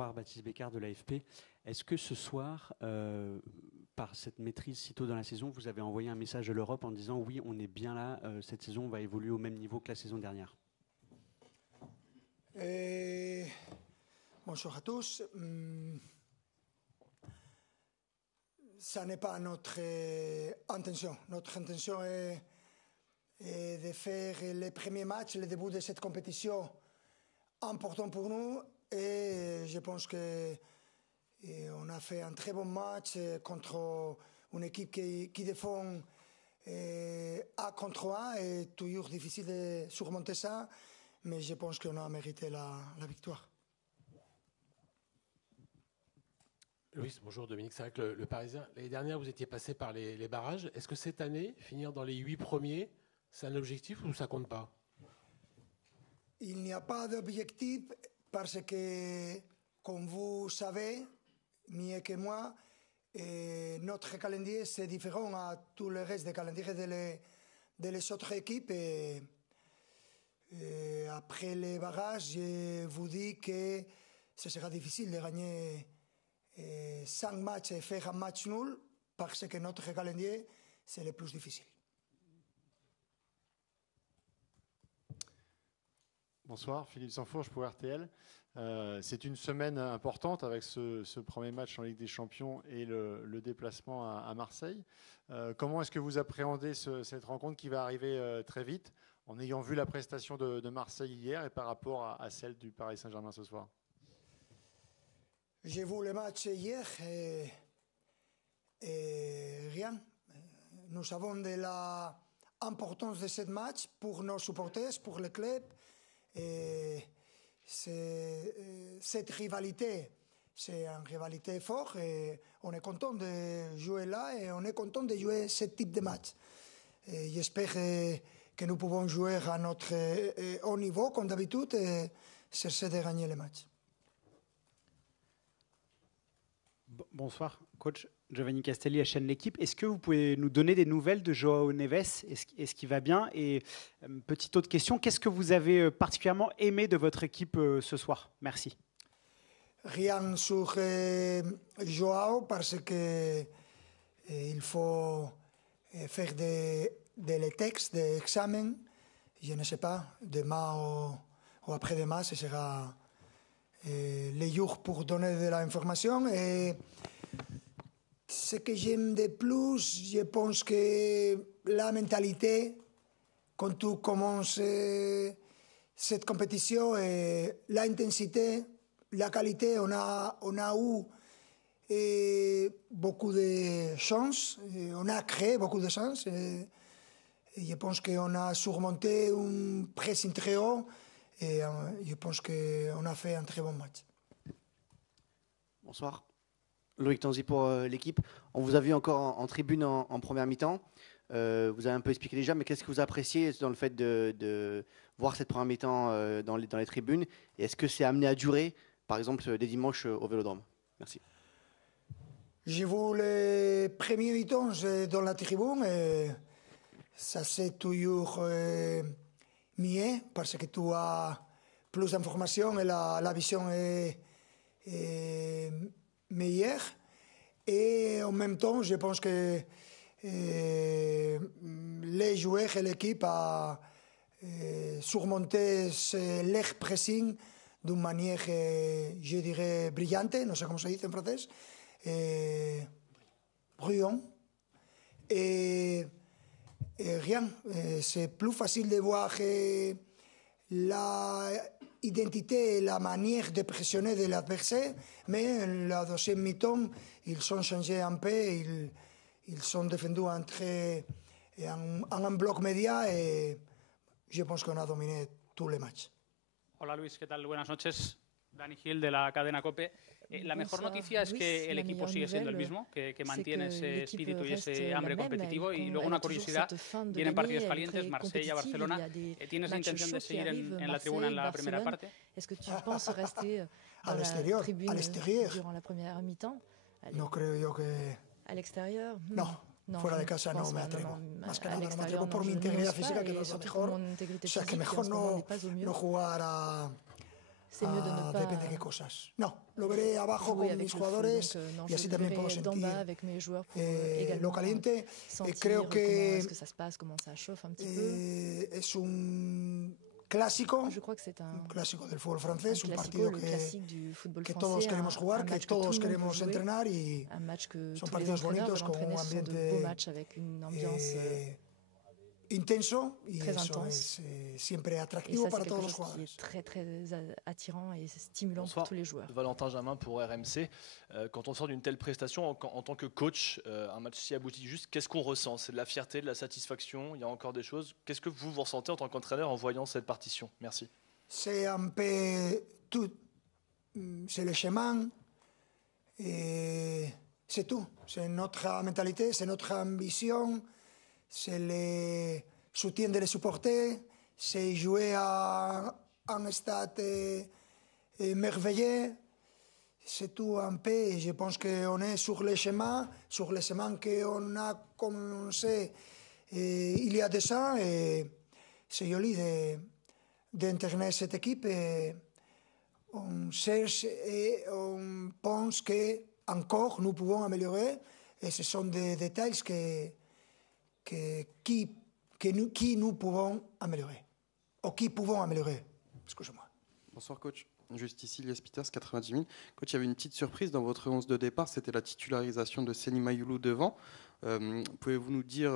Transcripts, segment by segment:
Bonsoir, Baptiste Bécard de l'AFP. Est-ce que ce soir, par cette maîtrise si tôt dans la saison, vous avez envoyé un message à l'Europe en disant oui, on est bien là, cette saison va évoluer au même niveau que la saison dernière? Bonjour à tous. Ça n'est pas notre intention. Notre intention est de faire les premiers matchs, le début de cette compétition important pour nous. Et je pense qu'on a fait un très bon match contre une équipe qui défend A contre A. Et toujours difficile de surmonter ça. Mais je pense qu'on a mérité la victoire. Oui, bonjour Dominique, c'est vrai que le Parisien, l'année dernière vous étiez passé par les barrages. Est-ce que cette année, finir dans les 8 premiers, c'est un objectif ou ça compte pas? Il n'y a pas d'objectif parce que, comme vous savez, mieux que moi, notre calendrier c'est différent à tout le reste des calendriers de les autres équipes. Et après les barrages, je vous dis que ce sera difficile de gagner 5 matchs et faire un match nul parce que notre calendrier c'est le plus difficile. Bonsoir, Philippe Sanfourche pour RTL. C'est une semaine importante avec ce premier match en Ligue des Champions et le déplacement à Marseille. Comment est-ce que vous appréhendez cette rencontre qui va arriver très vite en ayant vu la prestation de Marseille hier et par rapport à celle du Paris Saint-Germain ce soir? J'ai vu le match hier et rien. Nous savons de l'importance de ce match pour nos supporters, pour le club. Et cette rivalité, c'est une rivalité forte et on est content de jouer là et on est content de jouer ce type de match. J'espère que nous pouvons jouer à notre haut niveau comme d'habitude et chercher de gagner le match. Bonsoir, coach Giovanni Castelli, à chaîne L'Équipe. Est-ce que vous pouvez nous donner des nouvelles de João Neves? Est-ce qu'il va bien? Et petite autre question, qu'est-ce que vous avez particulièrement aimé de votre équipe ce soir? Merci. Rien sur João parce que il faut faire des textes, des examens. Je ne sais pas, demain ou après-demain, ce sera les jours pour donner de l'information. Et ce que j'aime de plus, je pense que la mentalité, quand tu commences cette compétition, l'intensité, la qualité, on a eu beaucoup de chance, on a créé beaucoup de chance. Et je pense qu'on a surmonté un pressing très haut et je pense qu'on a fait un très bon match. Bonsoir. Loïc Tanzi pour l'équipe. On vous a vu encore en tribune en première mi-temps. Vous avez un peu expliqué déjà, mais qu'est-ce que vous appréciez dans le fait de voir cette première mi-temps dans les tribunes? Et est-ce que c'est amené à durer, par exemple, des dimanches au Vélodrome? Merci. J'ai vu les premiers mi-temps dans la tribune et ça c'est toujours mieux parce que tu as plus d'informations et la vision est meilleure. Et en même temps, je pense que les joueurs et l'équipe ont surmonté leur pressing d'une manière, je dirais, brillante, no sé cómo se dice en francés, brillant. Et rien, c'est plus facile de voir l'identité et la manière de pressionner de l'adversaire, mais la deuxième mi-temps, ils ont changé un peu, ils ont défendu un bloc média et je pense qu'on a dominé tous les matchs. Hola Luis, ¿qué tal? Buenas noches. Dani Gil de la cadena COPE. La mejor noticia es que el equipo sigue siendo el mismo, que mantiene ese espíritu y ese hambre competitivo. Y luego una curiosidad, vienen partidos calientes, Marsella, Barcelona. ¿Tienes la intención de seguir en la tribuna en la primera parte? Est-ce que tu penses rester à l'extérieur, durant la première mi-temps? No creo yo que... À l'extérieur? No, fuera de casa no me atrevo. Más que nada no me atrevo por mi integridad física, que no es la mejor. O sea, que mejor no jugar C'est mieux de ne pas depende de qué cosas. No, lo veré abajo con mis jugadores y así también puedo sentir lo caliente. Creo que es un clásico, un clásico del fútbol francés, un partido que todos queremos jugar, que todos queremos entrenar y son partidos bonitos con un ambiente intenso y eso es siempre atractivo para todos los jugadores. Très attirant et stimulant pour tous les joueurs. Valentin Jamin pour RMC. Quand on sort d'une telle prestation en tant que coach, un match si abouti, juste qu'est-ce qu'on ressent? C'est de la fierté, de la satisfaction? Il y a encore des choses. Qu'est-ce que vous ressentez en tant qu'entraîneur en voyant cette partition? Merci. C'est un peu tout, c'est le chemin, et c'est tout. C'est notre mentalité, c'est notre ambition. C'est le soutien de les supporters, c'est jouer à un stade merveilleux, c'est tout un peu. Et je pense qu'on est sur le chemin qu'on a commencé il y a 2 ans. Et c'est joli d'entraîner cette équipe. Et on cherche et on pense qu'encore nous pouvons améliorer. Et ce sont des détails qui nous pouvons améliorer. Ou qui pouvons améliorer. Excusez-moi. Bonsoir coach. Juste ici, Lies Peters, 90 000. Coach, il y avait une petite surprise dans votre 11 de départ, c'était la titularisation de Seny Mayulu devant. Pouvez-vous nous dire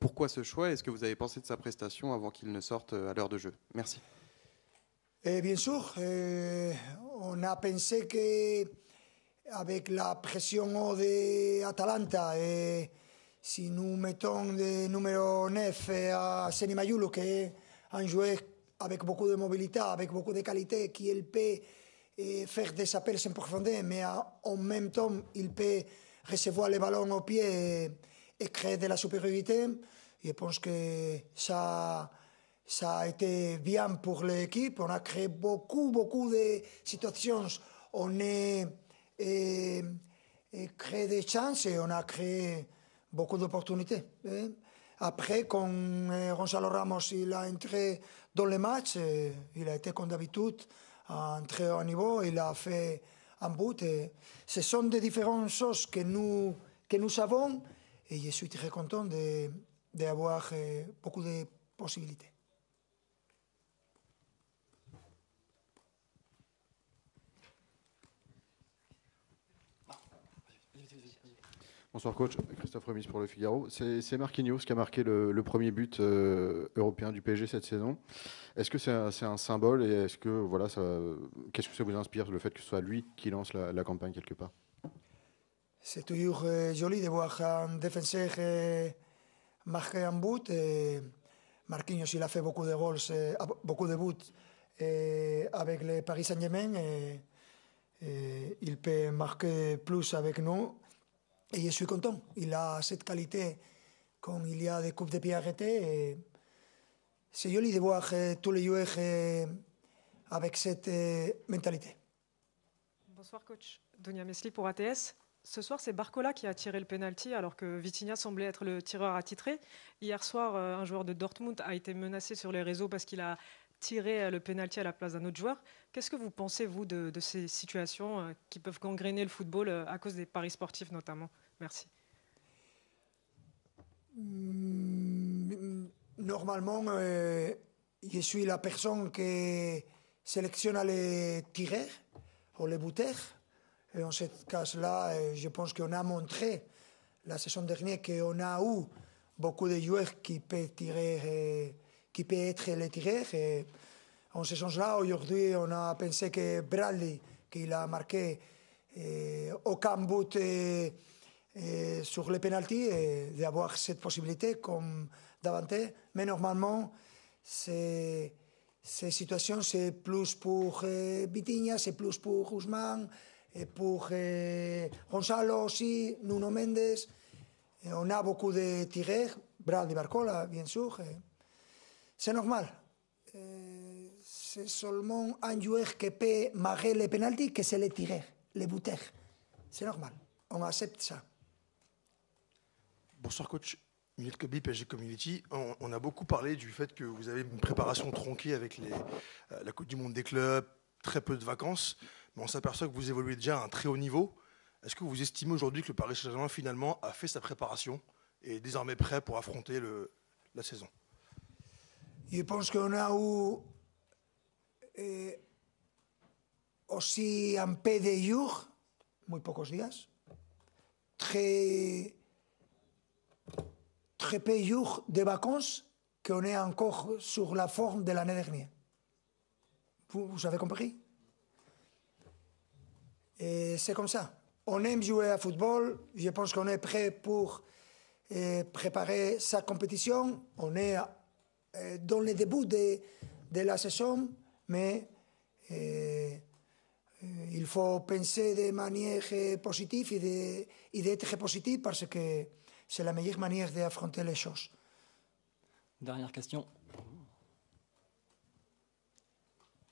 pourquoi ce choix? Est-ce que vous avez pensé de sa prestation avant qu'il ne sorte à l'heure de jeu? Merci. Bien sûr, on a pensé qu'avec la pression d'Atalanta et si nous mettons de numéro 9 à Seny Mayulu, qui est un joueur avec beaucoup de mobilité, avec beaucoup de qualité, qui peut faire des appels en profondeur, mais en même temps, il peut recevoir les ballons au pied et créer de la supériorité. Je pense que ça a été bien pour l'équipe. On a créé beaucoup de situations. On a créé des chances et on a créé beaucoup d'opportunités. Après, quand Gonzalo Ramos il a entré dans le match, il a été comme d'habitude à un très haut niveau, il a fait un but. Ce sont des différentes choses que nous savons et je suis très content d'avoir beaucoup de possibilités. Bonsoir coach, Christophe Remis pour Le Figaro. C'est Marquinhos qui a marqué le premier but européen du PSG cette saison. Est-ce que c'est un symbole et est-ce que voilà, qu'est-ce que ça vous inspire le fait que ce soit lui qui lance la campagne quelque part? C'est toujours joli de voir un défenseur marquer un but. Marquinhos il a fait beaucoup de goals, beaucoup de buts avec le Paris Saint-Germain. Il peut marquer plus avec nous. Et je suis content. Il a cette qualité quand il y a des coups de pied arrêtés. C'est joli de voir tous les joueurs avec cette mentalité. Bonsoir coach. Donia Mesli pour ATS. Ce soir, c'est Barcola qui a tiré le penalty alors que Vitinha semblait être le tireur attitré. Hier soir, un joueur de Dortmund a été menacé sur les réseaux parce qu'il a tiré le penalty à la place d'un autre joueur. Qu'est-ce que vous pensez, vous, de ces situations qui peuvent gangréner le football à cause des paris sportifs notamment? Merci. Normalement, je suis la personne qui sélectionne les tireurs ou les buteurs. Et en ce cas-là, je pense qu'on a montré la saison dernière qu'on a eu beaucoup de joueurs qui peuvent tirer, qui peuvent être les tireurs. Et en ce sens-là, aujourd'hui, on a pensé que Bradley, qu'il a marqué aucun but sur les pénaltys, d'avoir cette possibilité comme davantage. Mais normalement, ces situations, c'est plus pour Vitinha, c'est plus pour Ousmane, et pour Gonzalo aussi, Nuno Mendes. Et on a beaucoup de tireurs, Bradley Barcola, bien sûr. C'est normal. C'est seulement un joueur qui peut marquer les pénaltys que c'est les tireurs, les buteurs. C'est normal. On accepte ça. Bonsoir coach, Minute Kobe, PSG Community. On a beaucoup parlé du fait que vous avez une préparation tronquée avec la Coupe du Monde des clubs, très peu de vacances, mais on s'aperçoit que vous évoluez déjà à un très haut niveau. Est-ce que vous estimez aujourd'hui que le Paris Saint-Germain finalement a fait sa préparation et est désormais prêt pour affronter la saison? Je pense qu'on a eu aussi un peu de jours, muy pocos días, très peu de jours de vacances qu'on est encore sur la forme de l'année dernière. Vous avez compris? Et c'est comme ça. On aime jouer à football. Je pense qu'on est prêt pour préparer sa compétition. On est dans le début de la saison, mais il faut penser de manière positive et d'être positif parce que c'est la meilleure manière d'affronter les choses. Dernière question.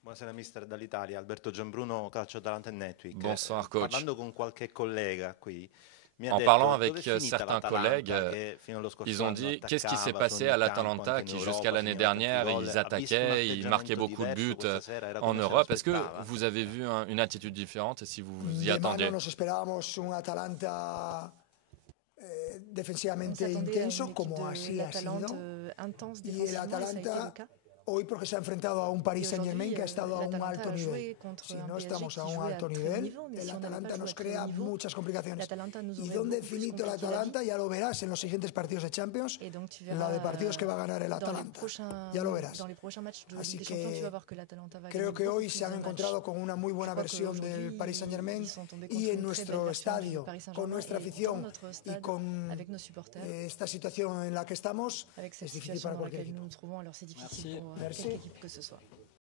Buonasera mister, dall'Italia, Alberto Gianbruno, Calcio Atalanta e Netweek. Bonsoir coach. Parlando con qualche collega qui, en parlant avec certains collègues, ils ont dit qu'est-ce qui s'est passé à l'Atalanta qui jusqu'à l'année dernière, ils attaquaient, ils marquaient beaucoup de buts en Europe. Est-ce que vous avez vu une attitude différente et si vous vous y attendiez? Nos esperábamos un Atalanta defensivamente intenso, como así ha sido. Y el Atalanta hoy porque se ha enfrentado a un Paris Saint-Germain que ha estado a un alto nivel. Si no estamos a un alto nivel, el Atalanta nos crea muchas complicaciones. Y dónde es finito el Atalanta ya lo verás en los siguientes partidos de Champions, la de partidos que va a ganar el Atalanta. Ya lo verás. Así que creo que hoy se han encontrado con una muy buena versión del Paris Saint-Germain y en nuestro estadio, con nuestra afición y con esta situación en la que estamos, es difícil para cualquier equipo. Merci. Merci. Que ce soit.